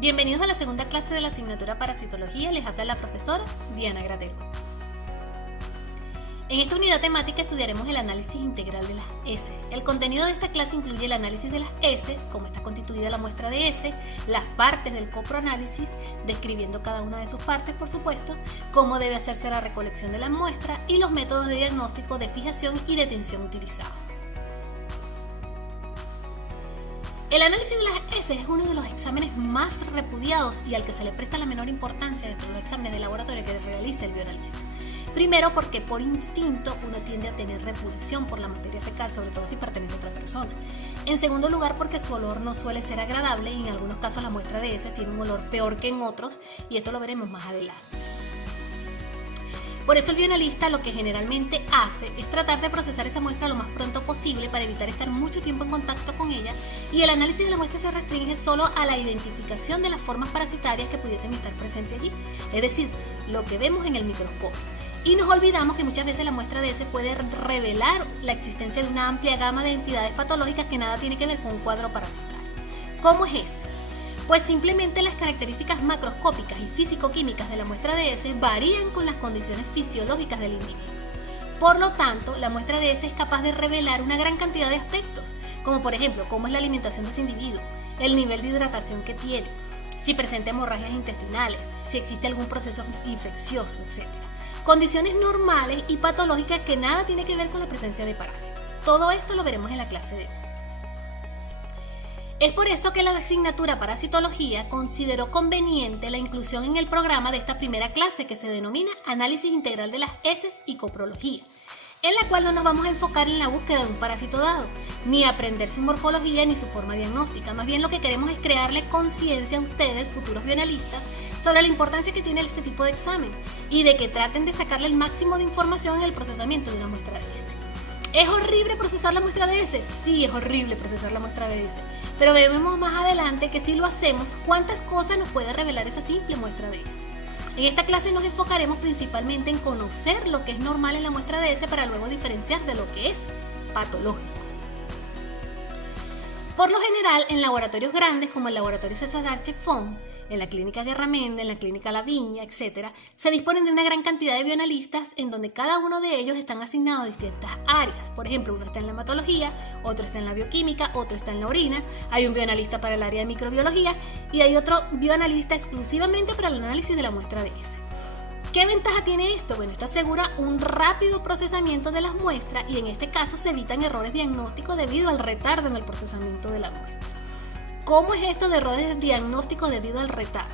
Bienvenidos a la segunda clase de la asignatura Parasitología. Les habla la profesora Diana Gratero. En esta unidad temática estudiaremos el análisis integral de las heces. El contenido de esta clase incluye el análisis de las heces, cómo está constituida la muestra de heces, las partes del coproanálisis, describiendo cada una de sus partes, por supuesto, cómo debe hacerse la recolección de la muestra y los métodos de diagnóstico de fijación y detención utilizados. El análisis de las heces es uno de los exámenes más repudiados y al que se le presta la menor importancia dentro de los exámenes de laboratorio que realiza el bioanalista. Primero, porque por instinto uno tiende a tener repulsión por la materia fecal, sobre todo si pertenece a otra persona. En segundo lugar, porque su olor no suele ser agradable y en algunos casos la muestra de heces tiene un olor peor que en otros, y esto lo veremos más adelante. Por eso el bioanalista lo que generalmente hace es tratar de procesar esa muestra lo más pronto posible para evitar estar mucho tiempo en contacto con ella, y el análisis de la muestra se restringe solo a la identificación de las formas parasitarias que pudiesen estar presentes allí, es decir, lo que vemos en el microscopio. Y nos olvidamos que muchas veces la muestra de heces puede revelar la existencia de una amplia gama de entidades patológicas que nada tiene que ver con un cuadro parasitario. ¿Cómo es esto? Pues simplemente las características macroscópicas y físico-químicas de la muestra de heces varían con las condiciones fisiológicas del individuo. Por lo tanto, la muestra de heces es capaz de revelar una gran cantidad de aspectos, como por ejemplo, cómo es la alimentación de ese individuo, el nivel de hidratación que tiene, si presenta hemorragias intestinales, si existe algún proceso infeccioso, etc. Condiciones normales y patológicas que nada tiene que ver con la presencia de parásitos. Todo esto lo veremos en la clase de hoy. Es por eso que la asignatura Parasitología consideró conveniente la inclusión en el programa de esta primera clase que se denomina Análisis Integral de las heces y Coprología, en la cual no nos vamos a enfocar en la búsqueda de un parásito dado, ni aprender su morfología ni su forma diagnóstica. Más bien lo que queremos es crearle conciencia a ustedes, futuros bioanalistas, sobre la importancia que tiene este tipo de examen y de que traten de sacarle el máximo de información en el procesamiento de una muestra de heces. ¿Es horrible procesar la muestra de heces? Sí, es horrible procesar la muestra de heces, pero veremos más adelante que si lo hacemos, cuántas cosas nos puede revelar esa simple muestra de heces. En esta clase nos enfocaremos principalmente en conocer lo que es normal en la muestra de heces para luego diferenciar de lo que es patológico. Por lo general, en laboratorios grandes como el laboratorio César Archefón, en la clínica Guerra Mende, en la clínica La Viña, etc., se disponen de una gran cantidad de bioanalistas en donde cada uno de ellos están asignados a distintas áreas. Por ejemplo, uno está en la hematología, otro está en la bioquímica, otro está en la orina, hay un bioanalista para el área de microbiología y hay otro bioanalista exclusivamente para el análisis de la muestra de heces. ¿Qué ventaja tiene esto? Bueno, esto asegura un rápido procesamiento de las muestras y en este caso se evitan errores diagnósticos debido al retardo en el procesamiento de la muestra. ¿Cómo es esto de errores diagnósticos debido al retardo?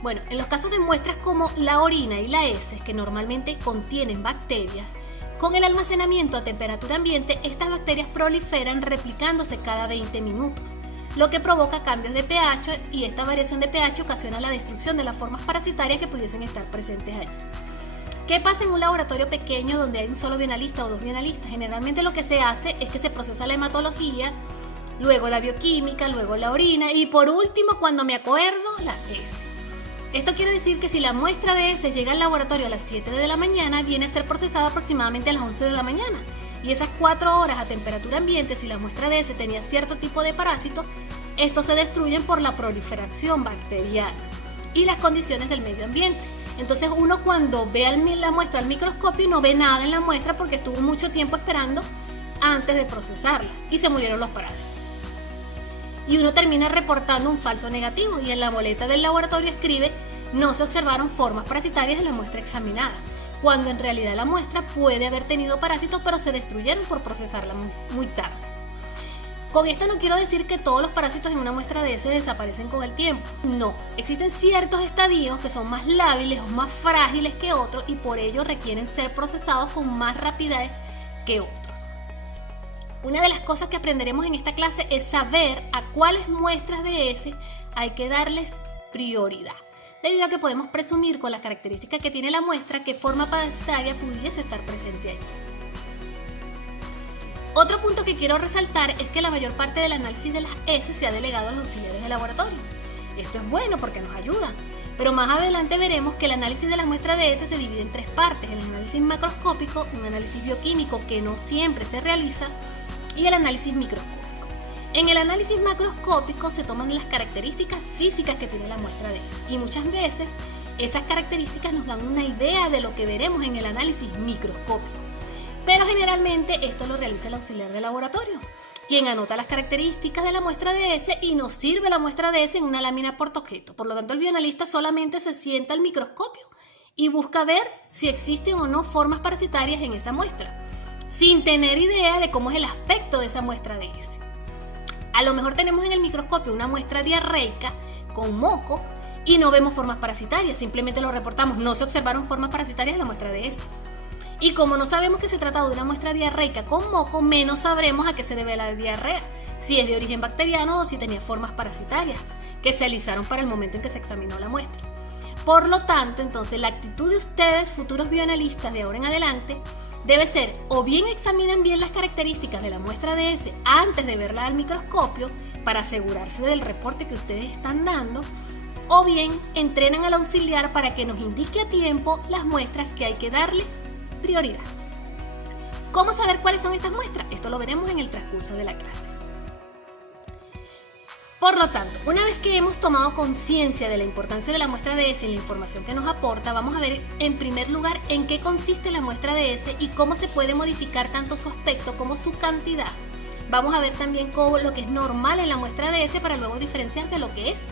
Bueno, en los casos de muestras como la orina y la heces, que normalmente contienen bacterias, con el almacenamiento a temperatura ambiente, estas bacterias proliferan replicándose cada 20 minutos, lo que provoca cambios de pH y esta variación de pH ocasiona la destrucción de las formas parasitarias que pudiesen estar presentes allí. ¿Qué pasa en un laboratorio pequeño donde hay un solo bioanalista o dos bioanalistas? Generalmente lo que se hace es que se procesa la hematología, luego la bioquímica, luego la orina y por último, cuando me acuerdo, la heces. Esto quiere decir que si la muestra de heces llega al laboratorio a las 7 de la mañana, viene a ser procesada aproximadamente a las 11 de la mañana. Y esas 4 horas a temperatura ambiente, si la muestra de heces tenía cierto tipo de parásito, estos se destruyen por la proliferación bacteriana y las condiciones del medio ambiente. Entonces uno cuando ve la muestra al microscopio no ve nada en la muestra porque estuvo mucho tiempo esperando antes de procesarla y se murieron los parásitos. Y uno termina reportando un falso negativo y en la boleta del laboratorio escribe: no se observaron formas parasitarias en la muestra examinada, cuando en realidad la muestra puede haber tenido parásitos pero se destruyeron por procesarla muy tarde. Con esto no quiero decir que todos los parásitos en una muestra de heces desaparecen con el tiempo. No, existen ciertos estadios que son más lábiles o más frágiles que otros y por ello requieren ser procesados con más rapidez que otros. Una de las cosas que aprenderemos en esta clase es saber a cuáles muestras de heces hay que darles prioridad, debido a que podemos presumir con las características que tiene la muestra qué forma parasitaria pudiese estar presente allí. Otro punto que quiero resaltar es que la mayor parte del análisis de las heces se ha delegado a los auxiliares de laboratorio. Esto es bueno porque nos ayuda, pero más adelante veremos que el análisis de la muestra de heces se divide en tres partes: el análisis macroscópico, un análisis bioquímico que no siempre se realiza, y el análisis microscópico. En el análisis macroscópico se toman las características físicas que tiene la muestra de S y muchas veces esas características nos dan una idea de lo que veremos en el análisis microscópico. Pero generalmente esto lo realiza el auxiliar de laboratorio, quien anota las características de la muestra de S y nos sirve la muestra de S en una lámina portaobjeto. Por lo tanto, el bioanalista solamente se sienta al microscopio y busca ver si existen o no formas parasitarias en esa muestra, sin tener idea de cómo es el aspecto de esa muestra de S. A lo mejor tenemos en el microscopio una muestra diarreica con moco y no vemos formas parasitarias, simplemente lo reportamos, no se observaron formas parasitarias en la muestra de S. Y como no sabemos que se trata de una muestra diarreica con moco, menos sabremos a qué se debe la diarrea, si es de origen bacteriano o si tenía formas parasitarias, que se alisaron para el momento en que se examinó la muestra. Por lo tanto, entonces, la actitud de ustedes, futuros bioanalistas de ahora en adelante, debe ser o bien examinen bien las características de la muestra de S antes de verla al microscopio para asegurarse del reporte que ustedes están dando, o bien entrenan al auxiliar para que nos indique a tiempo las muestras que hay que darle prioridad. ¿Cómo saber cuáles son estas muestras? Esto lo veremos en el transcurso de la clase. Por lo tanto, una vez que hemos tomado conciencia de la importancia de la muestra de S y la información que nos aporta, vamos a ver en primer lugar en qué consiste la muestra de S y cómo se puede modificar tanto su aspecto como su cantidad. Vamos a ver también cómo lo que es normal en la muestra de S para luego diferenciar de lo que es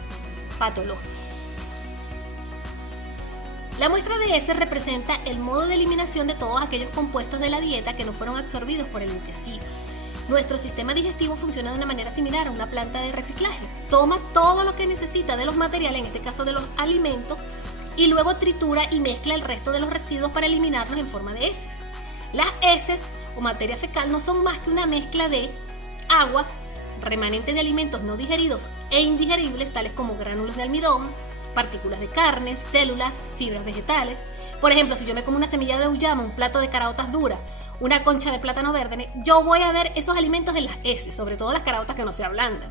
patológico. La muestra de S representa el modo de eliminación de todos aquellos compuestos de la dieta que no fueron absorbidos por el intestino. Nuestro sistema digestivo funciona de una manera similar a una planta de reciclaje. Toma todo lo que necesita de los materiales, en este caso de los alimentos, y luego tritura y mezcla el resto de los residuos para eliminarlos en forma de heces. Las heces o materia fecal no son más que una mezcla de agua, remanentes de alimentos no digeridos e indigeribles, tales como gránulos de almidón, partículas de carne, células, fibras vegetales. Por ejemplo, si yo me como una semilla de auyama, un plato de caraotas duras, una concha de plátano verde, yo voy a ver esos alimentos en las heces, sobre todo las caraotas que no se ablandan.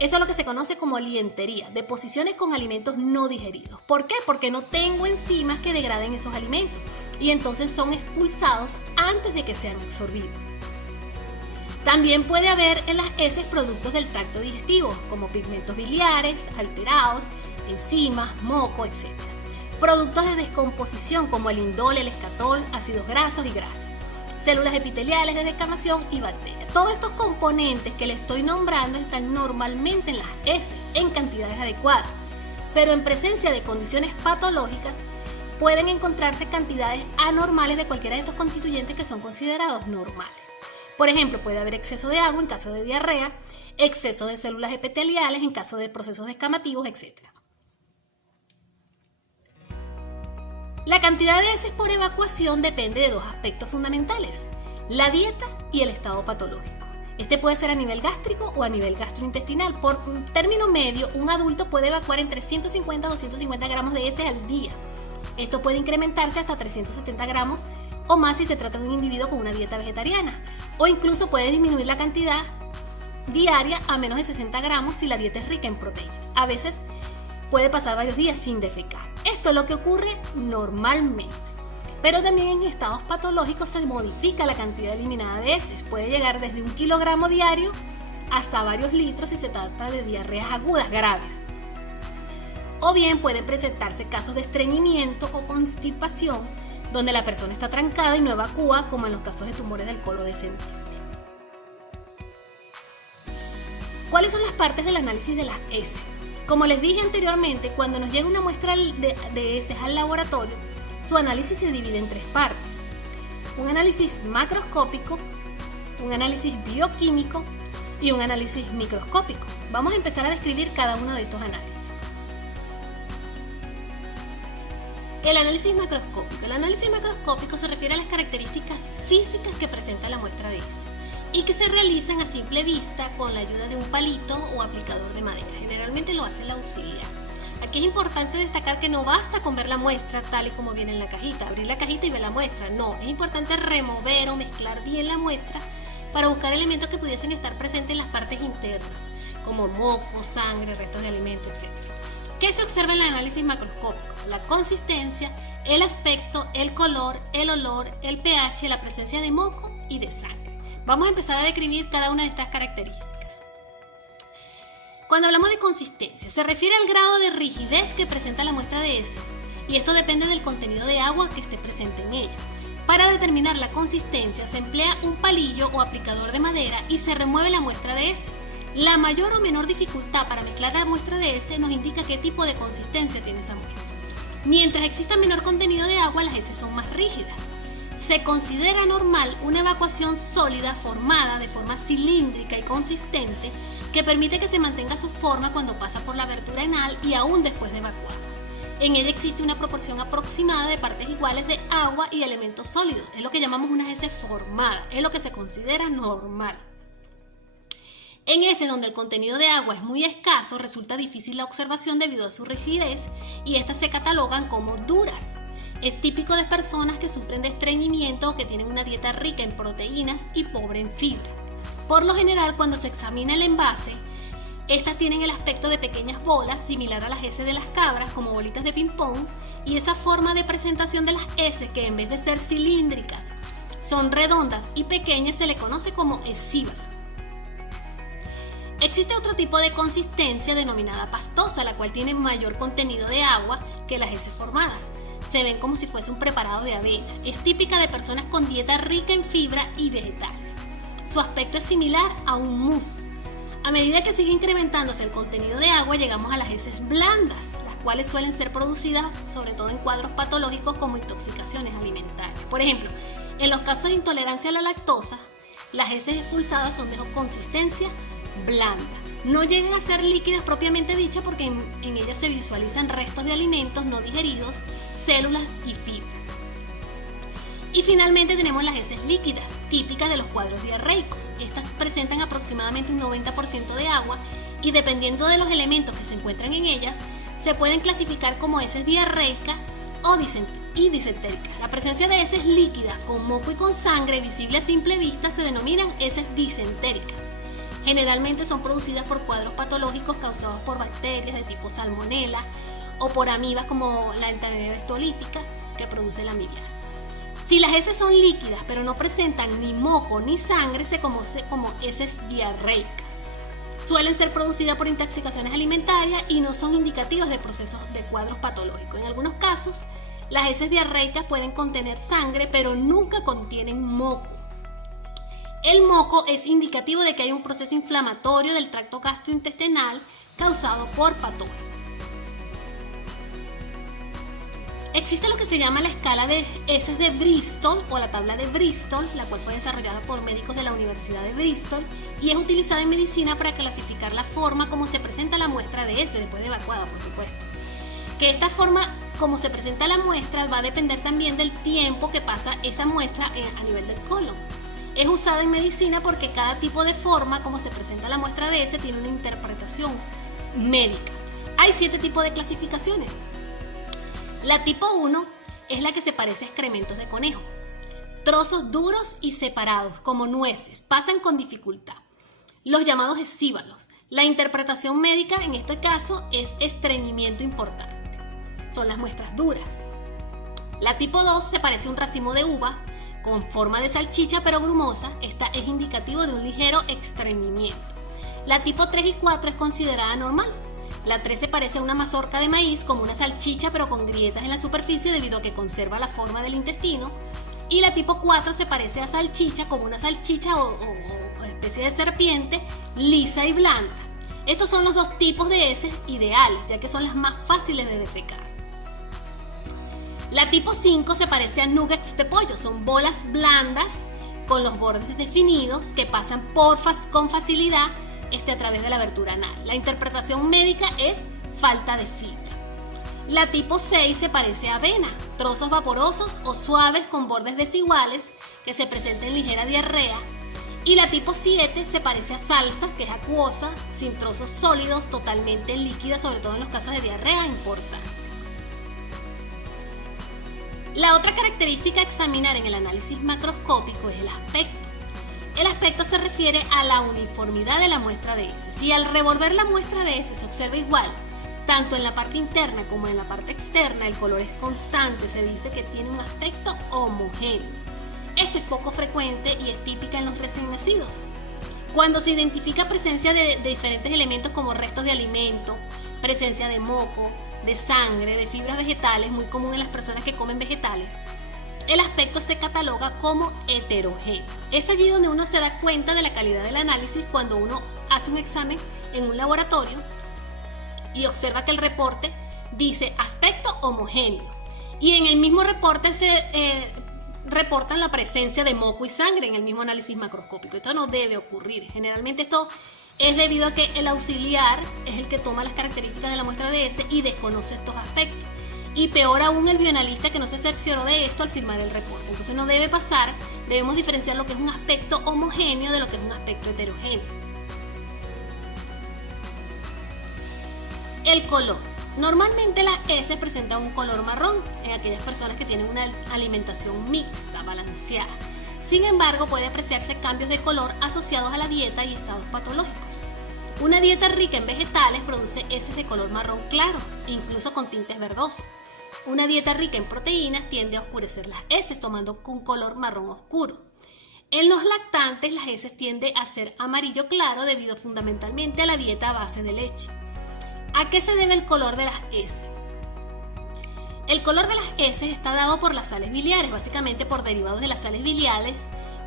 Eso es lo que se conoce como lientería, deposiciones con alimentos no digeridos. ¿Por qué? Porque no tengo enzimas que degraden esos alimentos y entonces son expulsados antes de que sean absorbidos. También puede haber en las heces productos del tracto digestivo, como pigmentos biliares alterados, enzimas, moco, etc. Productos de descomposición como el indol, el escatol, ácidos grasos y grasas, células epiteliales de descamación y bacterias. Todos estos componentes que le estoy nombrando están normalmente en las heces en cantidades adecuadas, pero en presencia de condiciones patológicas pueden encontrarse cantidades anormales de cualquiera de estos constituyentes que son considerados normales. Por ejemplo, puede haber exceso de agua en caso de diarrea, exceso de células epiteliales en caso de procesos descamativos, etc. La cantidad de heces por evacuación depende de dos aspectos fundamentales: la dieta y el estado patológico. Este puede ser a nivel gástrico o a nivel gastrointestinal. Por término medio, un adulto puede evacuar entre 150 a 250 gramos de heces al día. Esto puede incrementarse hasta 370 gramos o más si se trata de un individuo con una dieta vegetariana, o incluso puede disminuir la cantidad diaria a menos de 60 gramos si la dieta es rica en proteína. A veces puede pasar varios días sin defecar. Esto es lo que ocurre normalmente. Pero también en estados patológicos se modifica la cantidad eliminada de heces. Puede llegar desde 1 kilogramo diario hasta varios litros si se trata de diarreas agudas graves. O bien pueden presentarse casos de estreñimiento o constipación, donde la persona está trancada y no evacúa, como en los casos de tumores del colon descendente. ¿Cuáles son las partes del análisis de las heces? Como les dije anteriormente, cuando nos llega una muestra de heces al laboratorio, su análisis se divide en 3 partes: un análisis macroscópico, un análisis bioquímico y un análisis microscópico. Vamos a empezar a describir cada uno de estos análisis. El análisis macroscópico. El análisis macroscópico se refiere a las características físicas que presenta la muestra de heces y que se realizan a simple vista con la ayuda de un palito o aplicador de madera. Generalmente lo hace el auxiliar. Aquí es importante destacar que no basta con ver la muestra tal y como viene en la cajita, abrir la cajita y ver la muestra. No, es importante remover o mezclar bien la muestra para buscar elementos que pudiesen estar presentes en las partes internas, como moco, sangre, restos de alimentos, etc. ¿Qué se observa en el análisis macroscópico? La consistencia, el aspecto, el color, el olor, el pH, la presencia de moco y de sangre. Vamos a empezar a describir cada una de estas características. Cuando hablamos de consistencia, se refiere al grado de rigidez que presenta la muestra de heces, y esto depende del contenido de agua que esté presente en ella. Para determinar la consistencia se emplea un palillo o aplicador de madera y se remueve la muestra de heces. La mayor o menor dificultad para mezclar la muestra de heces nos indica qué tipo de consistencia tiene esa muestra. Mientras exista menor contenido de agua, las heces son más rígidas. Se considera normal una evacuación sólida formada de forma cilíndrica y consistente que permite que se mantenga su forma cuando pasa por la abertura anal y aún después de evacuar. En ella existe una proporción aproximada de partes iguales de agua y elementos sólidos. Es lo que llamamos una heces formada, es lo que se considera normal. En heces donde el contenido de agua es muy escaso, resulta difícil la observación debido a su rigidez y estas se catalogan como duras. Es típico de personas que sufren de estreñimiento o que tienen una dieta rica en proteínas y pobre en fibra. Por lo general, cuando se examina el envase, estas tienen el aspecto de pequeñas bolas, similar a las heces de las cabras, como bolitas de ping-pong, y esa forma de presentación de las heces, que en vez de ser cilíndricas, son redondas y pequeñas, se le conoce como hesíbara. Existe otro tipo de consistencia denominada pastosa, la cual tiene mayor contenido de agua que las heces formadas. Se ven como si fuese un preparado de avena. Es típica de personas con dieta rica en fibra y vegetales. Su aspecto es similar a un mousse. A medida que sigue incrementándose el contenido de agua, llegamos a las heces blandas, las cuales suelen ser producidas sobre todo en cuadros patológicos como intoxicaciones alimentarias. Por ejemplo, en los casos de intolerancia a la lactosa, las heces expulsadas son de consistencia blanda. No llegan a ser líquidas propiamente dichas porque en ellas se visualizan restos de alimentos no digeridos, células y fibras. Y finalmente tenemos las heces líquidas, típicas de los cuadros diarreicos. Estas presentan aproximadamente un 90% de agua y dependiendo de los elementos que se encuentran en ellas, se pueden clasificar como heces diarreicas o disentéricas. La presencia de heces líquidas con moco y con sangre visible a simple vista se denominan heces disentéricas. Generalmente son producidas por cuadros patológicos causados por bacterias de tipo salmonela o por amibas como la entamoeba histolítica que produce la amibiasa. Si las heces son líquidas pero no presentan ni moco ni sangre, se conoce como heces diarreicas. Suelen ser producidas por intoxicaciones alimentarias y no son indicativas de procesos de cuadros patológicos. En algunos casos, las heces diarreicas pueden contener sangre pero nunca contienen moco. El moco es indicativo de que hay un proceso inflamatorio del tracto gastrointestinal causado por patógenos. Existe lo que se llama la escala de heces de Bristol o la tabla de Bristol, la cual fue desarrollada por médicos de la Universidad de Bristol y es utilizada en medicina para clasificar la forma como se presenta la muestra de heces después de evacuada, por supuesto. Que esta forma como se presenta la muestra va a depender también del tiempo que pasa esa muestra a nivel del colon. Es usada en medicina porque cada tipo de forma como se presenta la muestra de heces tiene una interpretación médica. Hay 7 tipos de clasificaciones. La tipo 1 es la que se parece a excrementos de conejo. Trozos duros y separados, como nueces, pasan con dificultad. Los llamados escíbalos. La interpretación médica en este caso es estreñimiento importante. Son las muestras duras. La tipo 2 se parece a un racimo de uvas con forma de salchicha pero grumosa. Esta es indicativo de un ligero estreñimiento. La tipo 3 y 4 es considerada normal. La 3 se parece a una mazorca de maíz como una salchicha pero con grietas en la superficie debido a que conserva la forma del intestino. Y la tipo 4 se parece a salchicha como una salchicha o especie de serpiente lisa y blanda. Estos son los 2 tipos de heces ideales ya que son las más fáciles de defecar. La tipo 5 se parece a nuggets de pollo, son bolas blandas con los bordes definidos que pasan con facilidad a través de la abertura anal. La interpretación médica es falta de fibra. La tipo 6 se parece a avena, trozos vaporosos o suaves con bordes desiguales que se presentan en ligera diarrea. Y la tipo 7 se parece a salsa, que es acuosa, sin trozos sólidos, totalmente líquida, sobre todo en los casos de diarrea importante. La otra característica a examinar en el análisis macroscópico es el aspecto. El aspecto se refiere a la uniformidad de la muestra de heces. Si al revolver la muestra de heces se observa igual, tanto en la parte interna como en la parte externa, el color es constante, se dice que tiene un aspecto homogéneo. Esto es poco frecuente y es típica en los recién nacidos. Cuando se identifica presencia de diferentes elementos como restos de alimento, presencia de moco, de sangre, de fibras vegetales, muy común en las personas que comen vegetales, el aspecto se cataloga como heterogéneo. Es allí donde uno se da cuenta de la calidad del análisis cuando uno hace un examen en un laboratorio y observa que el reporte dice aspecto homogéneo y en el mismo reporte se reportan la presencia de moco y sangre en el mismo análisis macroscópico. Esto no debe ocurrir. Generalmente esto es debido a que el auxiliar es el que toma las características de la muestra de S y desconoce estos aspectos. Y peor aún el bioanalista que no se cercioró de esto al firmar el reporte. Entonces no debe pasar, debemos diferenciar lo que es un aspecto homogéneo de lo que es un aspecto heterogéneo. El color. Normalmente las S presentan un color marrón en aquellas personas que tienen una alimentación mixta, balanceada. Sin embargo, puede apreciarse cambios de color asociados a la dieta y estados patológicos. Una dieta rica en vegetales produce heces de color marrón claro, incluso con tintes verdosos. Una dieta rica en proteínas tiende a oscurecer las heces, tomando un color marrón oscuro. En los lactantes, las heces tienden a ser amarillo claro debido fundamentalmente a la dieta a base de leche. ¿A qué se debe el color de las heces? El color de las heces está dado por las sales biliares, básicamente por derivados de las sales biliares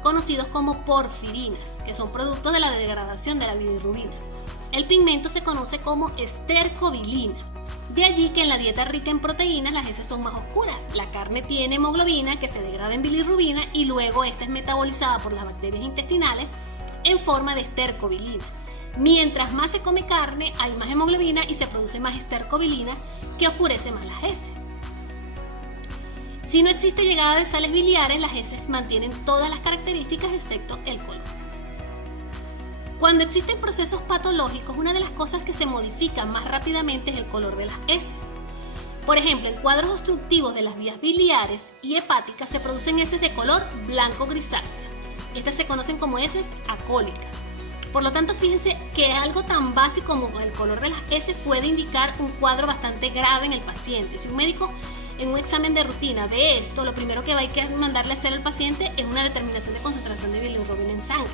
conocidos como porfirinas, que son productos de la degradación de la bilirrubina. El pigmento se conoce como estercobilina. De allí que en la dieta rica en proteínas las heces son más oscuras. La carne tiene hemoglobina que se degrada en bilirrubina y luego esta es metabolizada por las bacterias intestinales en forma de estercobilina. Mientras más se come carne hay más hemoglobina y se produce más estercobilina que oscurece más las heces. Si no existe llegada de sales biliares, las heces mantienen todas las características excepto el color. Cuando existen procesos patológicos, una de las cosas que se modifican más rápidamente es el color de las heces. Por ejemplo, en cuadros obstructivos de las vías biliares y hepáticas se producen heces de color blanco grisácea. Estas se conocen como heces acólicas. Por lo tanto, fíjense que algo tan básico como el color de las heces puede indicar un cuadro bastante grave en el paciente. Si un médico en un examen de rutina ve esto, lo primero que va a que mandarle a hacer al paciente es una determinación de concentración de bilirrubina en sangre.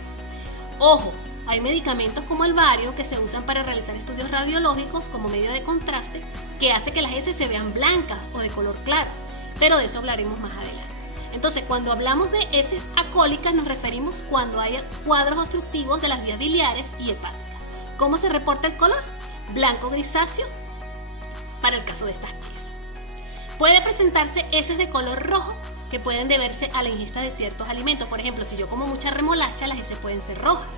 Ojo, hay medicamentos como el bario que se usan para realizar estudios radiológicos como medio de contraste que hace que las heces se vean blancas o de color claro, pero de eso hablaremos más adelante. Entonces, cuando hablamos de heces acólicas nos referimos cuando hay cuadros obstructivos de las vías biliares y hepáticas. ¿Cómo se reporta el color? Blanco grisáceo para el caso de estas heces. Puede presentarse heces de color rojo que pueden deberse a la ingesta de ciertos alimentos. Por ejemplo, si yo como mucha remolacha, las heces pueden ser rojas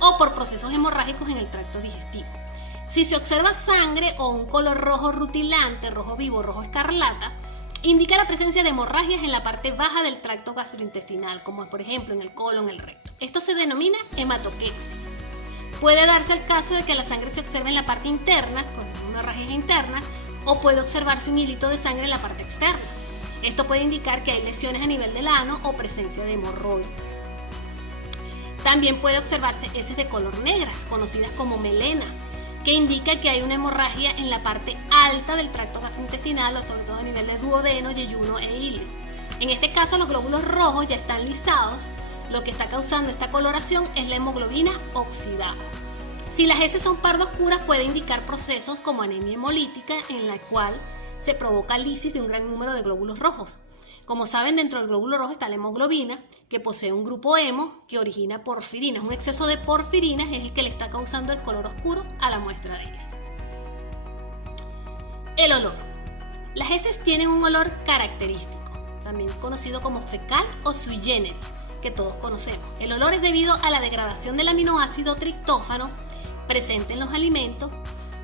o por procesos hemorrágicos en el tracto digestivo. Si se observa sangre o un color rojo rutilante, rojo vivo, rojo escarlata, indica la presencia de hemorragias en la parte baja del tracto gastrointestinal, como por ejemplo en el colon, el recto. Esto se denomina hematoquexia. Puede darse el caso de que la sangre se observe en la parte interna, con hemorragias internas, o puede observarse un hilito de sangre en la parte externa. Esto puede indicar que hay lesiones a nivel del ano o presencia de hemorroides. También puede observarse heces de color negras, conocidas como melena, que indica que hay una hemorragia en la parte alta del tracto gastrointestinal o sobre todo a nivel de duodeno, yeyuno e ilio. En este caso los glóbulos rojos ya están lisados, lo que está causando esta coloración es la hemoglobina oxidada. Si las heces son pardo oscuras puede indicar procesos como anemia hemolítica en la cual se provoca lisis de un gran número de glóbulos rojos. Como saben, dentro del glóbulo rojo está la hemoglobina, que posee un grupo hemo que origina porfirinas. Un exceso de porfirinas es el que le está causando el color oscuro a la muestra de heces. El olor. Las heces tienen un olor característico, también conocido como fecal o sui generis, que todos conocemos. El olor es debido a la degradación del aminoácido triptófano presente en los alimentos,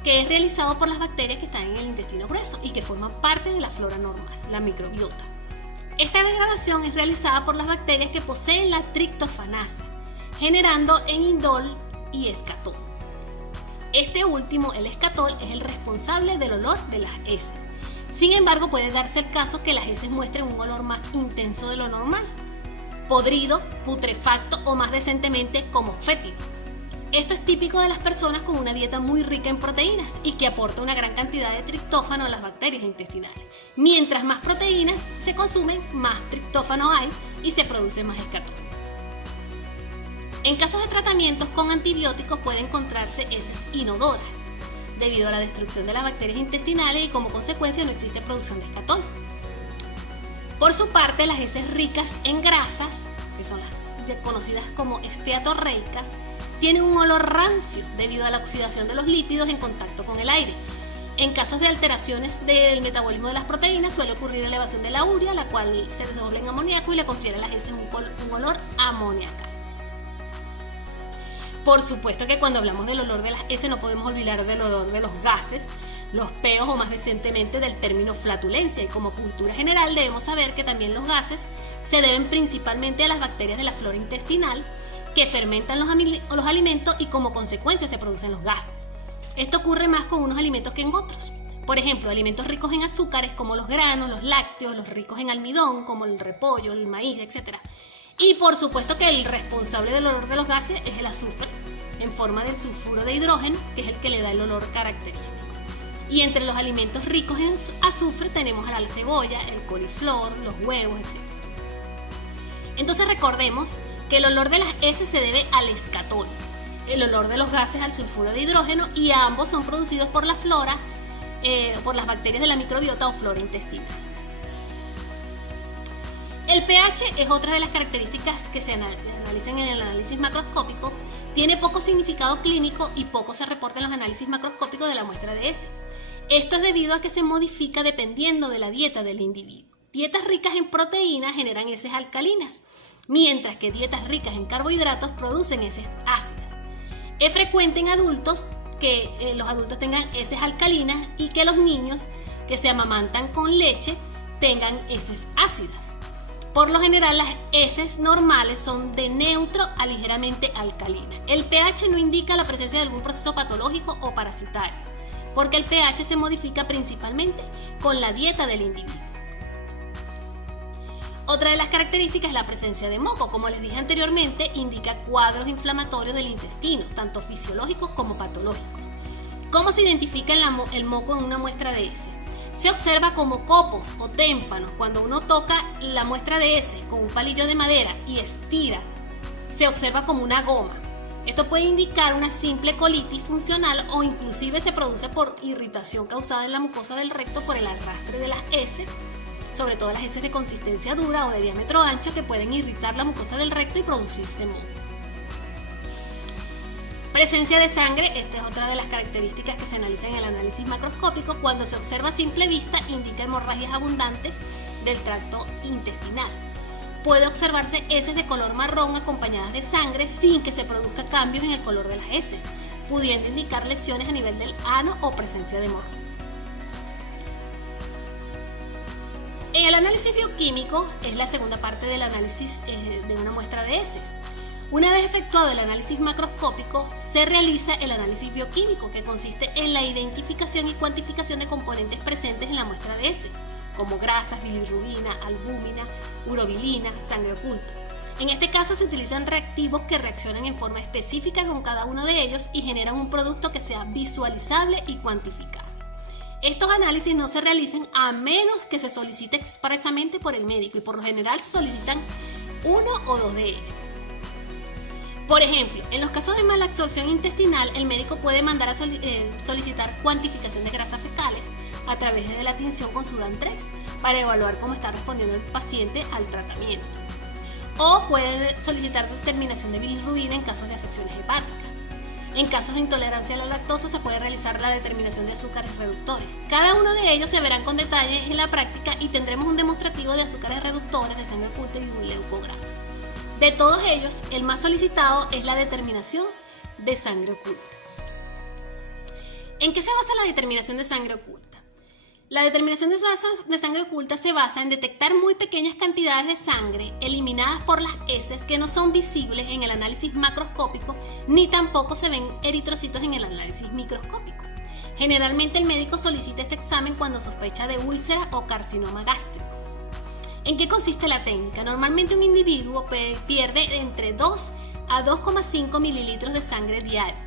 que es realizado por las bacterias que están en el intestino grueso y que forman parte de la flora normal, la microbiota. Esta degradación es realizada por las bacterias que poseen la triptofanasa, generando en indol y escatol. Este último, el escatol, es el responsable del olor de las heces. Sin embargo, puede darse el caso que las heces muestren un olor más intenso de lo normal, podrido, putrefacto o más decentemente como fétido. Esto es típico de las personas con una dieta muy rica en proteínas y que aporta una gran cantidad de triptófano a las bacterias intestinales. Mientras más proteínas se consumen, más triptófano hay y se produce más escatol. En casos de tratamientos con antibióticos puede encontrarse heces inodoras, debido a la destrucción de las bacterias intestinales y como consecuencia no existe producción de escatol. Por su parte, las heces ricas en grasas, que son las conocidas como esteatorreicas, tienen un olor rancio debido a la oxidación de los lípidos en contacto con el aire. En casos de alteraciones del metabolismo de las proteínas suele ocurrir elevación de la urea, la cual se desdobla en amoníaco y le confiere a las heces un olor amoníacal. Por supuesto que cuando hablamos del olor de las heces no podemos olvidar del olor de los gases, los peos o más recientemente del término flatulencia, y como cultura general debemos saber que también los gases se deben principalmente a las bacterias de la flora intestinal que fermentan los alimentos y como consecuencia se producen los gases. Esto ocurre más con unos alimentos que en otros. Por ejemplo, alimentos ricos en azúcares como los granos, los lácteos, los ricos en almidón como el repollo, el maíz, etc. Y por supuesto que el responsable del olor de los gases es el azufre, en forma del sulfuro de hidrógeno, que es el que le da el olor característico. Y entre los alimentos ricos en azufre tenemos a la cebolla, el coliflor, los huevos, etc. Entonces recordemos que el olor de las heces se debe al escatol, el olor de los gases al sulfuro de hidrógeno, y ambos son producidos por la flora, por las bacterias de la microbiota o flora intestinal. El pH es otra de las características que se analizan en el análisis macroscópico. Tiene poco significado clínico y poco se reporta en los análisis macroscópicos de la muestra de heces. Esto es debido a que se modifica dependiendo de la dieta del individuo. Dietas ricas en proteínas generan heces alcalinas, mientras que dietas ricas en carbohidratos producen heces ácidas. Es frecuente en adultos que los adultos tengan heces alcalinas y que los niños que se amamantan con leche tengan heces ácidas. Por lo general, las heces normales son de neutro a ligeramente alcalina. El pH no indica la presencia de algún proceso patológico o parasitario, porque el pH se modifica principalmente con la dieta del individuo. Otra de las características es la presencia de moco. Como les dije anteriormente, indica cuadros inflamatorios del intestino, tanto fisiológicos como patológicos. ¿Cómo se identifica el moco en una muestra de heces? Se observa como copos o témpanos. Cuando uno toca la muestra de heces con un palillo de madera y estira, se observa como una goma. Esto puede indicar una simple colitis funcional o inclusive se produce por irritación causada en la mucosa del recto por el arrastre de las heces, sobre todo las heces de consistencia dura o de diámetro ancho, que pueden irritar la mucosa del recto y producirse moco. Presencia de sangre. Esta es otra de las características que se analizan en el análisis macroscópico. Cuando se observa a simple vista, indica hemorragias abundantes del tracto intestinal. Puede observarse heces de color marrón acompañadas de sangre sin que se produzca cambios en el color de las heces, pudiendo indicar lesiones a nivel del ano o presencia de hemorragia. En el análisis bioquímico es la segunda parte del análisis de una muestra de heces. Una vez efectuado el análisis macroscópico, se realiza el análisis bioquímico, que consiste en la identificación y cuantificación de componentes presentes en la muestra de heces, como grasas, bilirrubina, albúmina, urobilina, sangre oculta. En este caso se utilizan reactivos que reaccionan en forma específica con cada uno de ellos y generan un producto que sea visualizable y cuantificable. Estos análisis no se realizan a menos que se solicite expresamente por el médico, y por lo general se solicitan uno o dos de ellos. Por ejemplo, en los casos de malabsorción intestinal, el médico puede mandar a solicitar cuantificación de grasas fecales a través de la tinción con Sudan 3 para evaluar cómo está respondiendo el paciente al tratamiento. O puede solicitar determinación de bilirrubina en casos de afecciones hepáticas. En casos de intolerancia a la lactosa se puede realizar la determinación de azúcares reductores. Cada uno de ellos se verán con detalle en la práctica y tendremos un demostrativo de azúcares reductores, de sangre oculta y un leucograma. De todos ellos, el más solicitado es la determinación de sangre oculta. ¿En qué se basa la determinación de sangre oculta? La determinación de sangre oculta se basa en detectar muy pequeñas cantidades de sangre eliminadas por las heces que no son visibles en el análisis macroscópico, ni tampoco se ven eritrocitos en el análisis microscópico. Generalmente el médico solicita este examen cuando sospecha de úlcera o carcinoma gástrico. ¿En qué consiste la técnica? Normalmente un individuo pierde entre 2 a 2,5 mililitros de sangre diario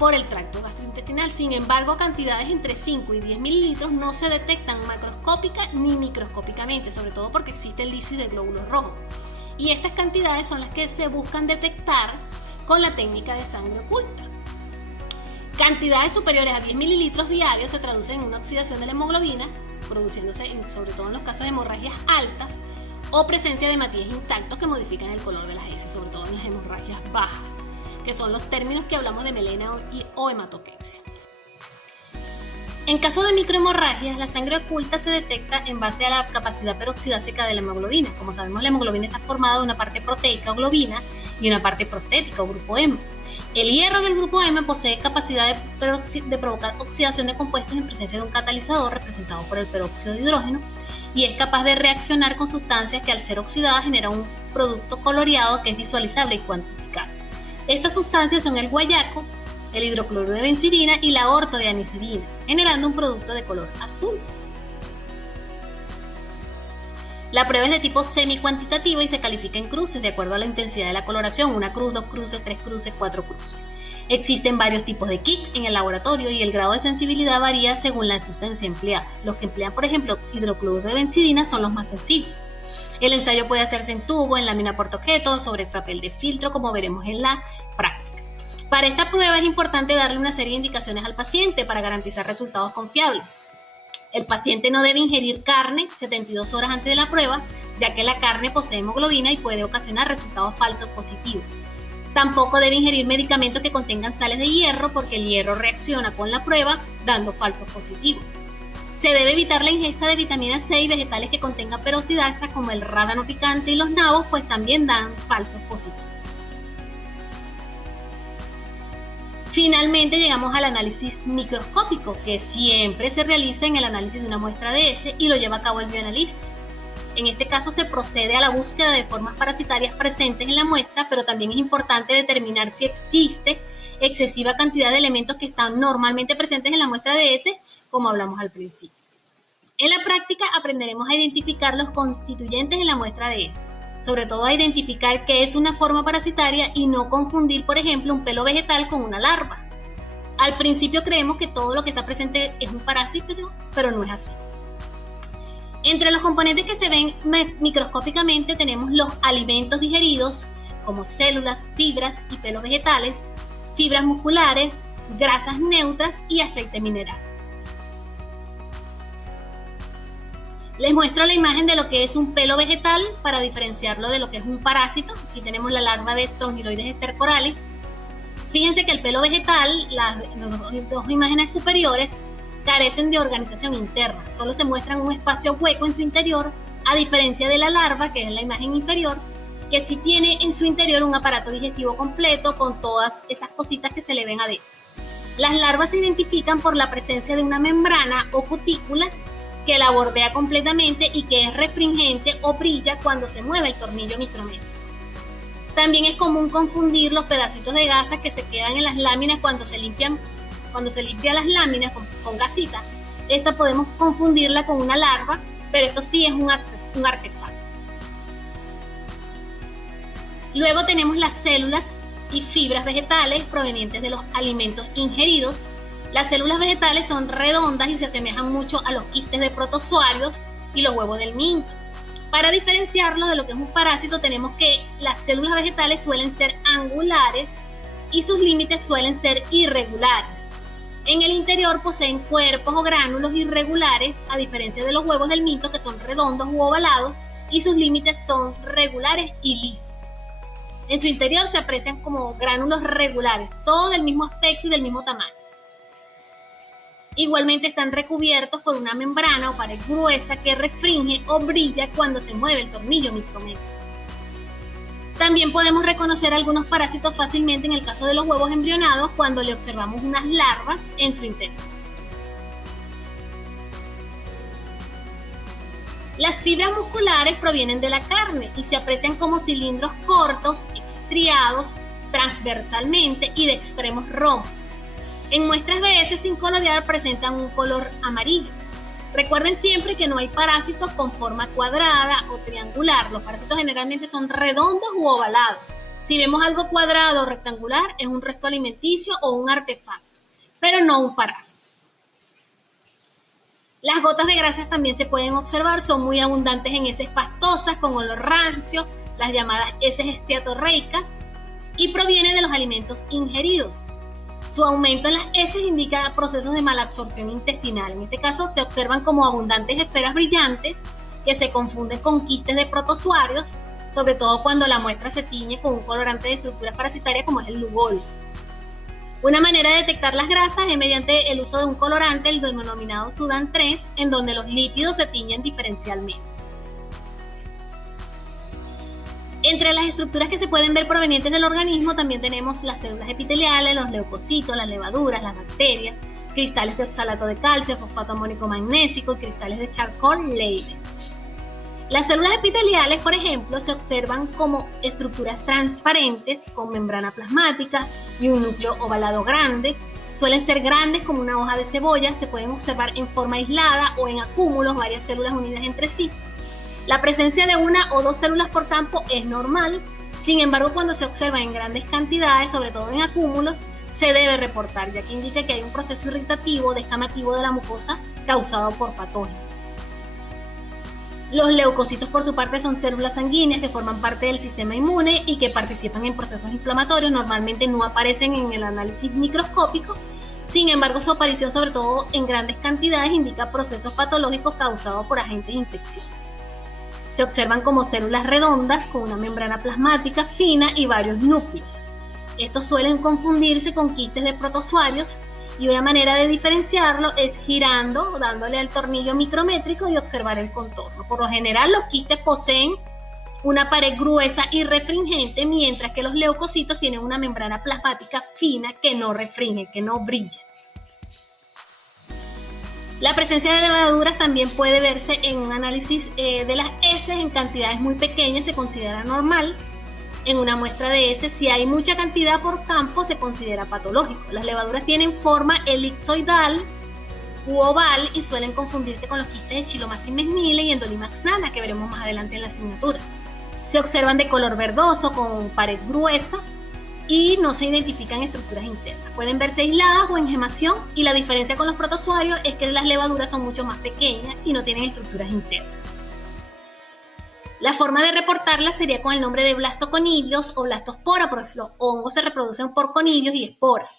por el tracto gastrointestinal. Sin embargo, cantidades entre 5 y 10 mililitros no se detectan macroscópica ni microscópicamente, sobre todo porque existe el lisis de glóbulos rojos. Y estas cantidades son las que se buscan detectar con la técnica de sangre oculta. Cantidades superiores a 10 mililitros diarios se traducen en una oxidación de la hemoglobina, produciéndose sobre todo en los casos de hemorragias altas o presencia de hematíes intactos que modifican el color de las heces, sobre todo en las hemorragias bajas, que son los términos que hablamos de melena o hematoquexia. En caso de microhemorragias, la sangre oculta se detecta en base a la capacidad peroxidásica de la hemoglobina. Como sabemos, la hemoglobina está formada de una parte proteica o globina y una parte prostética o grupo M. El hierro del grupo M posee capacidad de provocar oxidación de compuestos en presencia de un catalizador representado por el peróxido de hidrógeno y es capaz de reaccionar con sustancias que al ser oxidadas genera un producto coloreado que es visualizable y cuantificable. Estas sustancias son el guayaco, el hidrocloruro de benzidina y la ortodianicidina, generando un producto de color azul. La prueba es de tipo semi-cuantitativa y se califica en cruces de acuerdo a la intensidad de la coloración, 1 cruz, 2 cruces, 3 cruces, 4 cruces. Existen varios tipos de kit en el laboratorio y el grado de sensibilidad varía según la sustancia empleada. Los que emplean, por ejemplo, hidrocloruro de benzidina son los más sensibles. El ensayo puede hacerse en tubo, en lámina portaobjeto, sobre papel de filtro, como veremos en la práctica. Para esta prueba es importante darle una serie de indicaciones al paciente para garantizar resultados confiables. El paciente no debe ingerir carne 72 horas antes de la prueba, ya que la carne posee hemoglobina y puede ocasionar resultados falsos positivos. Tampoco debe ingerir medicamentos que contengan sales de hierro, porque el hierro reacciona con la prueba dando falsos positivos. Se debe evitar la ingesta de vitamina C y vegetales que contengan peroxidasa, como el rábano picante y los nabos, pues también dan falsos positivos. Finalmente llegamos al análisis microscópico, que siempre se realiza en el análisis de una muestra de heces y lo lleva a cabo el bioanalista. En este caso se procede a la búsqueda de formas parasitarias presentes en la muestra, pero también es importante determinar si existe excesiva cantidad de elementos que están normalmente presentes en la muestra de heces, como hablamos al principio. En la práctica aprenderemos a identificar los constituyentes en la muestra de heces, sobre todo a identificar qué es una forma parasitaria y no confundir, por ejemplo, un pelo vegetal con una larva. Al principio creemos que todo lo que está presente es un parásito, pero no es así. Entre los componentes que se ven microscópicamente tenemos los alimentos digeridos, como células, fibras y pelos vegetales, fibras musculares, grasas neutras y aceite mineral. Les muestro la imagen de lo que es un pelo vegetal para diferenciarlo de lo que es un parásito. Aquí tenemos la larva de Strongyloides estercorales. Fíjense que el pelo vegetal, las dos imágenes superiores, carecen de organización interna. Solo se muestran un espacio hueco en su interior, a diferencia de la larva, que es la imagen inferior, que sí tiene en su interior un aparato digestivo completo con todas esas cositas que se le ven adentro. Las larvas se identifican por la presencia de una membrana o cutícula que la bordea completamente y que es refringente o brilla cuando se mueve el tornillo micrométrico. También es común confundir los pedacitos de gasa que se quedan en las láminas cuando se limpian las láminas con gasita. Esta podemos confundirla con una larva, pero esto sí es un artefacto. Luego tenemos las células y fibras vegetales provenientes de los alimentos ingeridos. Las células vegetales son redondas y se asemejan mucho a los quistes de protozoarios y los huevos del minto. Para diferenciarlos de lo que es un parásito, tenemos que las células vegetales suelen ser angulares y sus límites suelen ser irregulares. En el interior poseen cuerpos o gránulos irregulares, a diferencia de los huevos del minto, que son redondos u ovalados, y sus límites son regulares y lisos. En su interior se aprecian como gránulos regulares, todos del mismo aspecto y del mismo tamaño. Igualmente están recubiertos por una membrana o pared gruesa que refringe o brilla cuando se mueve el tornillo micrométrico. También podemos reconocer algunos parásitos fácilmente en el caso de los huevos embrionados cuando le observamos unas larvas en su interior. Las fibras musculares provienen de la carne y se aprecian como cilindros cortos, estriados transversalmente y de extremos rombos. En muestras de heces sin colorear presentan un color amarillo. Recuerden siempre que no hay parásitos con forma cuadrada o triangular. Los parásitos generalmente son redondos u ovalados. Si vemos algo cuadrado o rectangular, es un resto alimenticio o un artefacto, pero no un parásito. Las gotas de grasas también se pueden observar, son muy abundantes en heces pastosas con olor rancio, las llamadas heces esteatorreicas. y proviene de los alimentos ingeridos. Su aumento en las heces indica procesos de malabsorción intestinal. En este caso se observan como abundantes esferas brillantes que se confunden con quistes de protozoarios, sobre todo cuando la muestra se tiñe con un colorante de estructura parasitaria como es el Lugol. Una manera de detectar las grasas es mediante el uso de un colorante, el denominado Sudan 3, en donde los lípidos se tiñen diferencialmente. Entre las estructuras que se pueden ver provenientes del organismo también tenemos las células epiteliales, los leucocitos, las levaduras, las bacterias, cristales de oxalato de calcio, fosfato amónico magnésico y cristales de Charcot-Leyden. Las células epiteliales, por ejemplo, se observan como estructuras transparentes con membrana plasmática y un núcleo ovalado grande. Suelen ser grandes como una hoja de cebolla, se pueden observar en forma aislada o en acúmulos, varias células unidas entre sí. La presencia de una o dos células por campo es normal, sin embargo, cuando se observa en grandes cantidades, sobre todo en acúmulos, se debe reportar, ya que indica que hay un proceso irritativo descamativo de la mucosa causado por patógenos. Los leucocitos, por su parte, son células sanguíneas que forman parte del sistema inmune y que participan en procesos inflamatorios. Normalmente no aparecen en el análisis microscópico, sin embargo, su aparición, sobre todo en grandes cantidades, indica procesos patológicos causados por agentes infecciosos. Se observan como células redondas con una membrana plasmática fina y varios núcleos. Estos suelen confundirse con quistes de protozoarios y una manera de diferenciarlo es girando o dándole al tornillo micrométrico y observar el contorno. Por lo general, los quistes poseen una pared gruesa y refringente, mientras que los leucocitos tienen una membrana plasmática fina que no refringe, que no brilla. La presencia de levaduras también puede verse en un análisis de las heces en cantidades muy pequeñas, se considera normal. En una muestra de heces, si hay mucha cantidad por campo, se considera patológico. Las levaduras tienen forma elipsoidal u oval y suelen confundirse con los quistes de Chylomastis mesmile y Endolimax nana, que veremos más adelante en la asignatura. Se observan de color verdoso con pared gruesa y no se identifican estructuras internas. Pueden verse aisladas o en gemación, y la diferencia con los protozoarios es que las levaduras son mucho más pequeñas y no tienen estructuras internas. La forma de reportarlas sería con el nombre de blastoconidios o blastospora, porque los hongos se reproducen por conidios y esporas.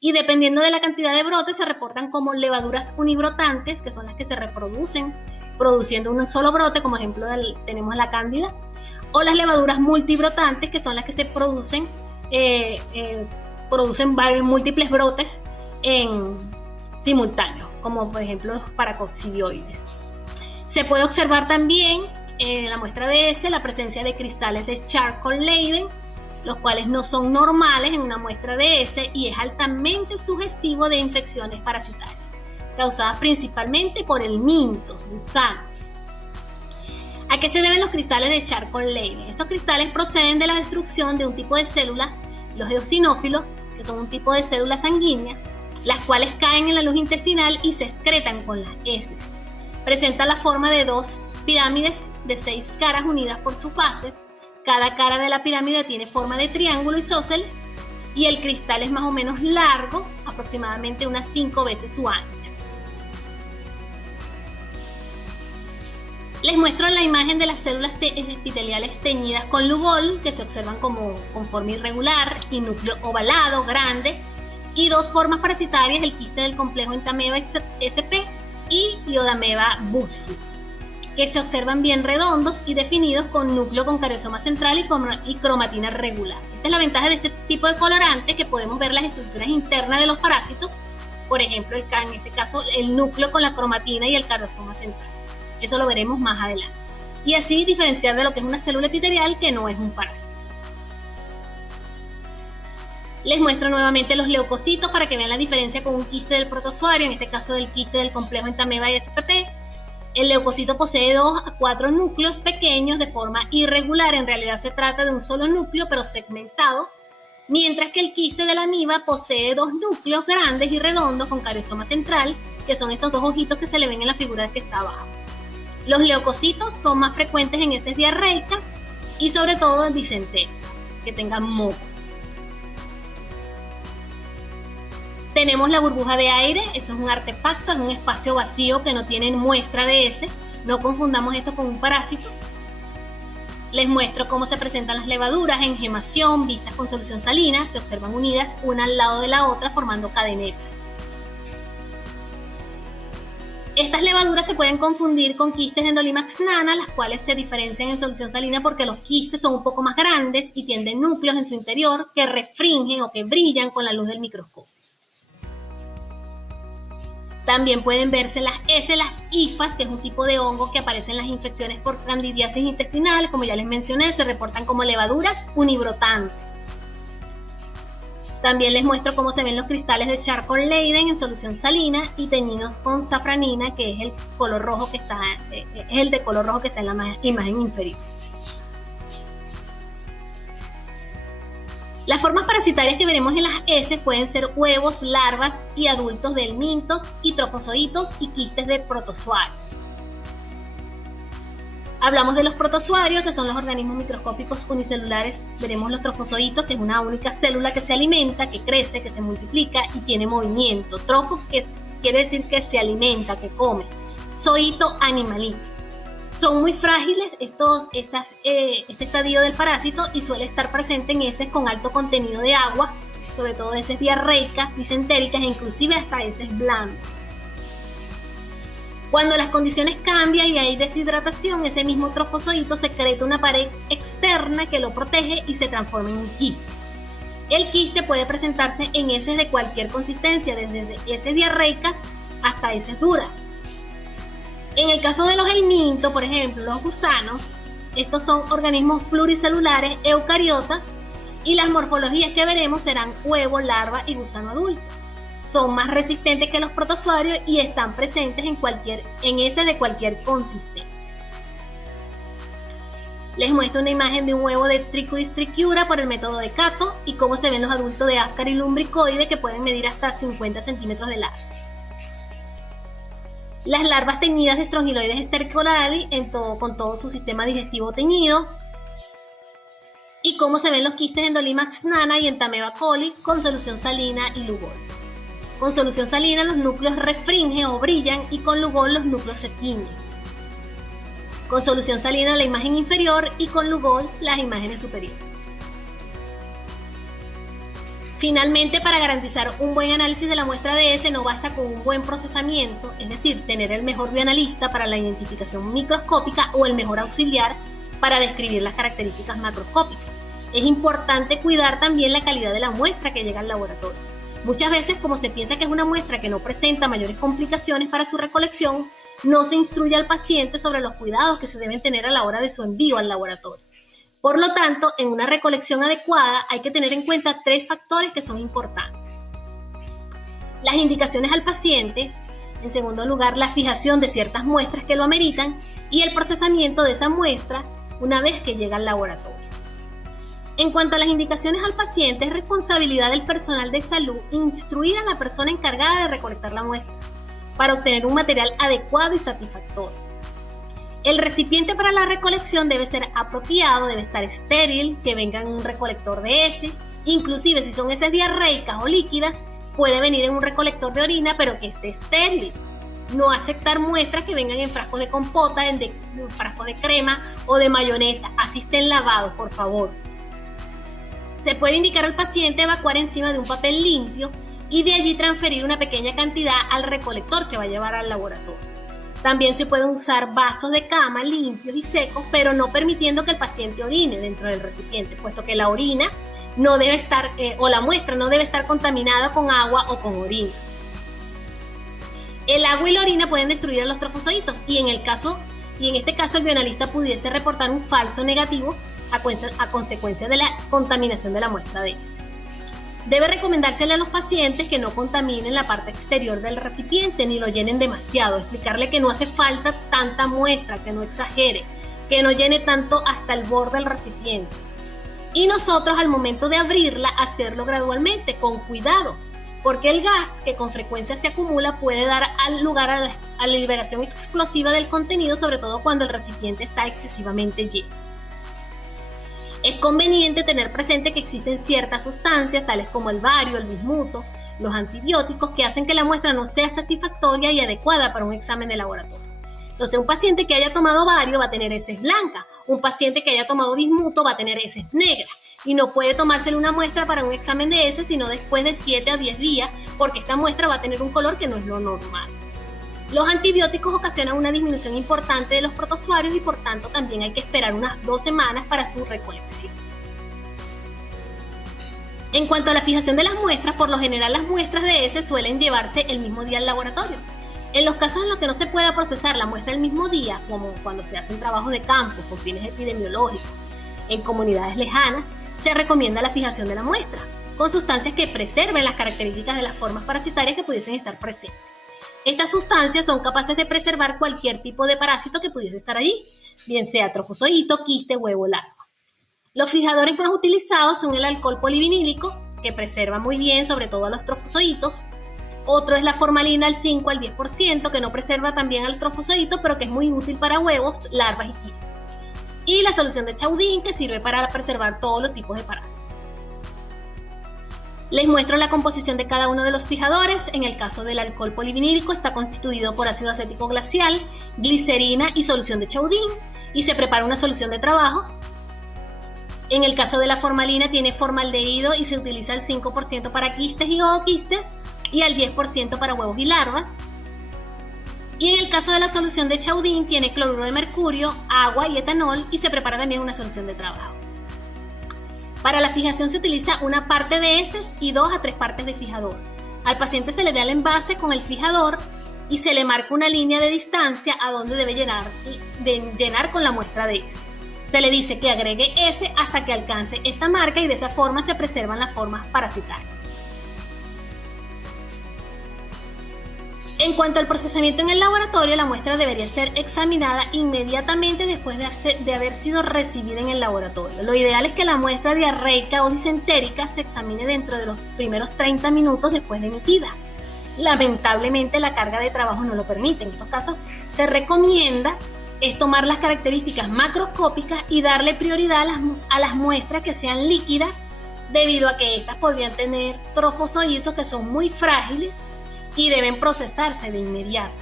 Y dependiendo de la cantidad de brotes, se reportan como levaduras unibrotantes, que son las que se reproducen produciendo un solo brote, como ejemplo tenemos la cándida, o las levaduras multibrotantes, que son las que se producen múltiples brotes en simultáneo, como por ejemplo los paracoccidioides. Se puede observar también en la muestra de heces la presencia de cristales de Charcot-Leyden, los cuales no son normales en una muestra de heces y es altamente sugestivo de infecciones parasitarias, causadas principalmente por el mintos, gusano. ¿A qué se deben los cristales de Charcot-Leyden? Estos cristales proceden de la destrucción de un tipo de célula, los eosinófilos, que son un tipo de célula sanguínea, las cuales caen en la luz intestinal y se excretan con las heces. Presenta la forma de dos pirámides de 6 caras unidas por sus bases. Cada cara de la pirámide tiene forma de triángulo isósceles y el cristal es más o menos largo, aproximadamente unas 5 veces su ancho. Les muestro la imagen de las células epiteliales teñidas con Lugol, que se observan con forma irregular y núcleo ovalado, grande, y dos formas parasitarias, el quiste del complejo Entamoeba sp y Iodamoeba bussi, que se observan bien redondos y definidos con núcleo con cariosoma central y cromatina regular. Esta es la ventaja de este tipo de colorantes, que podemos ver las estructuras internas de los parásitos, por ejemplo, en este caso el núcleo con la cromatina y el cariosoma central. Eso lo veremos más adelante. Y así diferenciar de lo que es una célula epitelial que no es un parásito. Les muestro nuevamente los leucocitos para que vean la diferencia con un quiste del protozoario, en este caso del quiste del complejo Entamoeba spp. El leucocito posee 2 a 4 núcleos pequeños de forma irregular. En realidad se trata de un solo núcleo, pero segmentado, mientras que el quiste de la amiba posee 2 núcleos grandes y redondos con cariosoma central, que son esos 2 ojitos que se le ven en la figura que está abajo. Los leucocitos son más frecuentes en heces diarreicas y sobre todo en disentería, que tengan moco. Tenemos la burbuja de aire, eso es un artefacto, es un espacio vacío que no tiene muestra de heces, no confundamos esto con un parásito. Les muestro cómo se presentan las levaduras en gemación vistas con solución salina. Se observan unidas una al lado de la otra formando cadenetas. Estas levaduras se pueden confundir con quistes de Endolimax nana, las cuales se diferencian en solución salina porque los quistes son un poco más grandes y tienen núcleos en su interior que refringen o que brillan con la luz del microscopio. También pueden verse las hifas, que es un tipo de hongo que aparece en las infecciones por candidiasis intestinal. Como ya les mencioné, se reportan como levaduras unibrotantes. También les muestro cómo se ven los cristales de Charcot-Leyden en solución salina y teñidos con safranina, que es el color rojo que está, de color rojo que está en la imagen inferior. Las formas parasitarias que veremos en las heces pueden ser huevos, larvas y adultos de helmintos y trofozoitos y quistes de protozoarios. Hablamos de los protozoarios, que son los organismos microscópicos unicelulares. Veremos los trofozoitos, que es una única célula que se alimenta, que crece, que se multiplica y tiene movimiento. Trofo, que quiere decir que se alimenta, que come. Zoito, animalito. Son muy frágiles este estadio del parásito y suele estar presente en heces con alto contenido de agua, sobre todo heces diarreicas, disentéricas e inclusive hasta heces blandas. Cuando las condiciones cambian y hay deshidratación, ese mismo trofozoito secreta una pared externa que lo protege y se transforma en un quiste. El quiste puede presentarse en heces de cualquier consistencia, desde heces diarreicas hasta heces duras. En el caso de los helmintos, por ejemplo, los gusanos, estos son organismos pluricelulares eucariotas y las morfologías que veremos serán huevo, larva y gusano adulto. Son más resistentes que los protozoarios y están presentes en heces de cualquier consistencia. Les muestro una imagen de un huevo de Trichuris trichiura por el método de Cato y cómo se ven los adultos de Ascaris lumbricoides, que pueden medir hasta 50 centímetros de largo. Las larvas teñidas de Strongyloides stercorali con todo su sistema digestivo teñido. Y cómo se ven los quistes de Endolimax nana y Entamoeba coli con solución salina y Lugol. Con solución salina los núcleos refringen o brillan y con Lugol los núcleos se tiñen. Con solución salina la imagen inferior y con Lugol las imágenes superiores. Finalmente, para garantizar un buen análisis de la muestra de heces no basta con un buen procesamiento, es decir, tener el mejor bioanalista para la identificación microscópica o el mejor auxiliar para describir las características macroscópicas. Es importante cuidar también la calidad de la muestra que llega al laboratorio. Muchas veces, como se piensa que es una muestra que no presenta mayores complicaciones para su recolección, no se instruye al paciente sobre los cuidados que se deben tener a la hora de su envío al laboratorio. Por lo tanto, en una recolección adecuada hay que tener en cuenta 3 factores que son importantes. Las indicaciones al paciente, en segundo lugar, la fijación de ciertas muestras que lo ameritan y el procesamiento de esa muestra una vez que llega al laboratorio. En cuanto a las indicaciones al paciente, es responsabilidad del personal de salud instruir a la persona encargada de recolectar la muestra para obtener un material adecuado y satisfactorio. El recipiente para la recolección debe ser apropiado, debe estar estéril, que venga en un recolector de heces, inclusive si son heces diarreicas o líquidas, puede venir en un recolector de orina, pero que esté estéril. No aceptar muestras que vengan en frascos de compota, en frascos de crema o de mayonesa, así estén lavados, por favor. Se puede indicar al paciente evacuar encima de un papel limpio y de allí transferir una pequeña cantidad al recolector que va a llevar al laboratorio. También se pueden usar vasos de cama limpios y secos, pero no permitiendo que el paciente orine dentro del recipiente, puesto que la orina no debe estar, o la muestra no debe estar contaminada con agua o con orina. El agua y la orina pueden destruir a los trofozoitos y en este caso el bioanalista pudiese reportar un falso negativo a consecuencia de la contaminación de la muestra de heces. Debe recomendársele a los pacientes que no contaminen la parte exterior del recipiente ni lo llenen demasiado, explicarle que no hace falta tanta muestra, que no exagere, que no llene tanto hasta el borde del recipiente. Y nosotros al momento de abrirla, hacerlo gradualmente, con cuidado, porque el gas que con frecuencia se acumula puede dar lugar a la liberación explosiva del contenido, sobre todo cuando el recipiente está excesivamente lleno. Es conveniente tener presente que existen ciertas sustancias, tales como el bario, el bismuto, los antibióticos, que hacen que la muestra no sea satisfactoria y adecuada para un examen de laboratorio. Entonces, un paciente que haya tomado bario va a tener heces blancas, un paciente que haya tomado bismuto va a tener heces negras. Y no puede tomársele una muestra para un examen de heces sino después de 7 a 10 días, porque esta muestra va a tener un color que no es lo normal. Los antibióticos ocasionan una disminución importante de los protozoarios y por tanto también hay que esperar unas 2 semanas para su recolección. En cuanto a la fijación de las muestras, por lo general las muestras de heces suelen llevarse el mismo día al laboratorio. En los casos en los que no se pueda procesar la muestra el mismo día, como cuando se hacen trabajos de campo con fines epidemiológicos en comunidades lejanas, se recomienda la fijación de la muestra, con sustancias que preserven las características de las formas parasitarias que pudiesen estar presentes. Estas sustancias son capaces de preservar cualquier tipo de parásito que pudiese estar allí, bien sea trofozoito, quiste, huevo, larva. Los fijadores más utilizados son el alcohol polivinílico, que preserva muy bien sobre todo a los trofozoitos. Otro es la formalina al 5 al 10%, que no preserva también a los trofozoitos, pero que es muy útil para huevos, larvas y quistes. Y la solución de Chaudin, que sirve para preservar todos los tipos de parásitos. Les muestro la composición de cada uno de los fijadores. En el caso del alcohol polivinílico está constituido por ácido acético glacial, glicerina y solución de Chaudin, y se prepara una solución de trabajo. En el caso de la formalina tiene formaldehído y se utiliza el 5% para quistes y ooquistes y al 10% para huevos y larvas. Y en el caso de la solución de Chaudin tiene cloruro de mercurio, agua y etanol y se prepara también una solución de trabajo. Para la fijación se utiliza una parte de heces y 2 a 3 partes de fijador. Al paciente se le da el envase con el fijador y se le marca una línea de distancia a donde debe llenar con la muestra de heces. Se le dice que agregue S hasta que alcance esta marca y de esa forma se preservan las formas parasitarias. En cuanto al procesamiento en el laboratorio, la muestra debería ser examinada inmediatamente después de haber sido recibida en el laboratorio. Lo ideal es que la muestra diarreica o disentérica se examine dentro de los primeros 30 minutos después de emitida. Lamentablemente la carga de trabajo no lo permite. En estos casos se recomienda tomar las características macroscópicas y darle prioridad a las muestras que sean líquidas, debido a que estas podrían tener trofozoitos que son muy frágiles y deben procesarse de inmediato.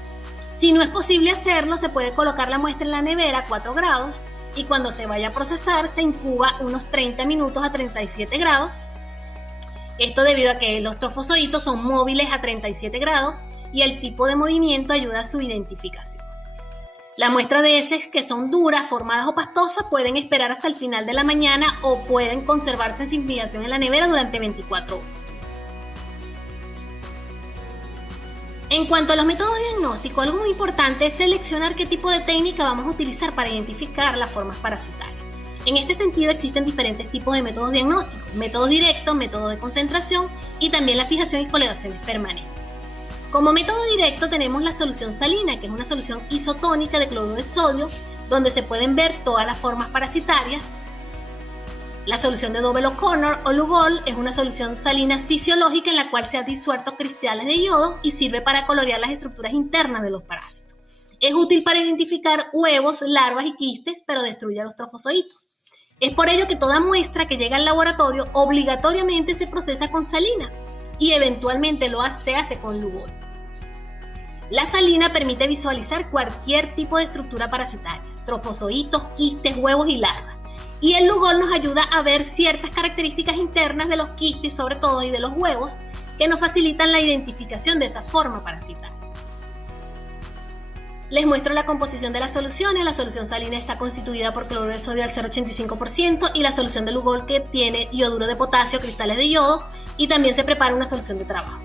Si no es posible hacerlo, se puede colocar la muestra en la nevera a 4 grados y cuando se vaya a procesar se incuba unos 30 minutos a 37 grados. Esto debido a que los trofozoitos son móviles a 37 grados y el tipo de movimiento ayuda a su identificación. La muestra de heces que son duras, formadas o pastosas pueden esperar hasta el final de la mañana o pueden conservarse sin fijación en la nevera durante 24 horas. En cuanto a los métodos diagnósticos, algo muy importante es seleccionar qué tipo de técnica vamos a utilizar para identificar las formas parasitarias. En este sentido existen diferentes tipos de métodos diagnósticos: método directo, método de concentración y también la fijación y coloraciones permanentes. Como método directo tenemos la solución salina, que es una solución isotónica de cloruro de sodio, donde se pueden ver todas las formas parasitarias. La solución de Double O'Connor o Lugol es una solución salina fisiológica en la cual se han disuelto cristales de yodo y sirve para colorear las estructuras internas de los parásitos. Es útil para identificar huevos, larvas y quistes, pero destruye a los trofozoitos. Es por ello que toda muestra que llega al laboratorio obligatoriamente se procesa con salina y eventualmente se hace con Lugol. La salina permite visualizar cualquier tipo de estructura parasitaria, trofozoitos, quistes, huevos y larvas. Y el Lugol nos ayuda a ver ciertas características internas de los quistes, sobre todo, y de los huevos, que nos facilitan la identificación de esa forma parasitaria. Les muestro la composición de las soluciones. La solución salina está constituida por cloruro de sodio al 0,85% y la solución de Lugol que tiene ioduro de potasio, cristales de yodo, y también se prepara una solución de trabajo.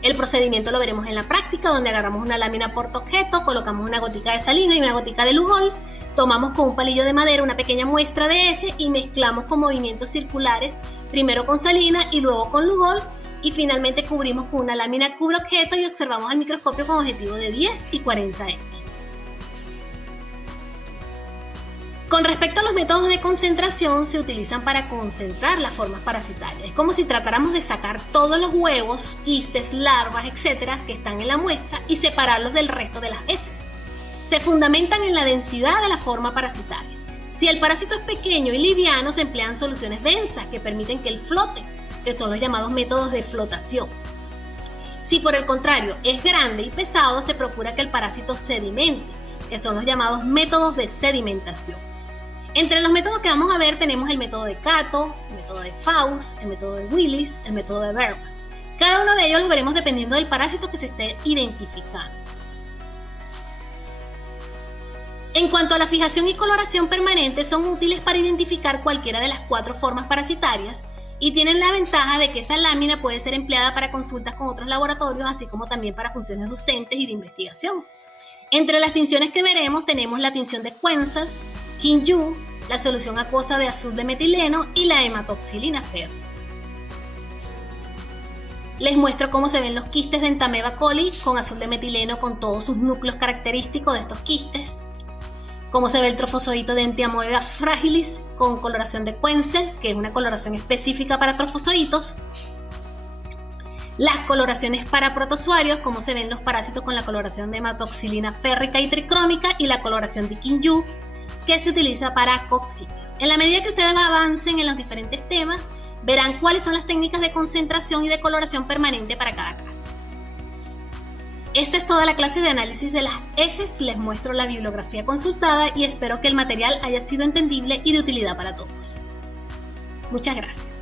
El procedimiento lo veremos en la práctica, donde agarramos una lámina portaobjeto, colocamos una gotica de salina y una gotica de Lugol, tomamos con un palillo de madera una pequeña muestra de ese y mezclamos con movimientos circulares, primero con salina y luego con Lugol, y finalmente cubrimos con una lámina cubreobjeto y observamos al microscopio con objetivo de 10 y 40x. Con respecto a los métodos de concentración, se utilizan para concentrar las formas parasitarias. Es como si tratáramos de sacar todos los huevos, quistes, larvas, etcétera, que están en la muestra y separarlos del resto de las heces. Se fundamentan en la densidad de la forma parasitaria. Si el parásito es pequeño y liviano, se emplean soluciones densas que permiten que él flote, que son los llamados métodos de flotación. Si por el contrario es grande y pesado, se procura que el parásito sedimente, que son los llamados métodos de sedimentación. Entre los métodos que vamos a ver tenemos el método de Cato, el método de Faust, el método de Willis, el método de Bergman. Cada uno de ellos los veremos dependiendo del parásito que se esté identificando. En cuanto a la fijación y coloración permanente, son útiles para identificar cualquiera de las 4 formas parasitarias y tienen la ventaja de que esa lámina puede ser empleada para consultas con otros laboratorios, así como también para funciones docentes y de investigación. Entre las tinciones que veremos tenemos la tinción de Quenzel, King-Yu, la solución acuosa de azul de metileno y la hematoxilina férrea. Les muestro cómo se ven los quistes de Entamoeba coli con azul de metileno con todos sus núcleos característicos de estos quistes. Cómo se ve el trofozoito de Entamoeba fragilis con coloración de Quenzel, que es una coloración específica para trofozoitos. Las coloraciones para protozoarios, cómo se ven los parásitos con la coloración de hematoxilina férrica y tricrómica, y la coloración de King-Yu, que se utiliza para coccidios. En la medida que ustedes avancen en los diferentes temas, verán cuáles son las técnicas de concentración y de coloración permanente para cada caso. Esto es toda la clase de análisis de las heces. Les muestro la bibliografía consultada y espero que el material haya sido entendible y de utilidad para todos. Muchas gracias.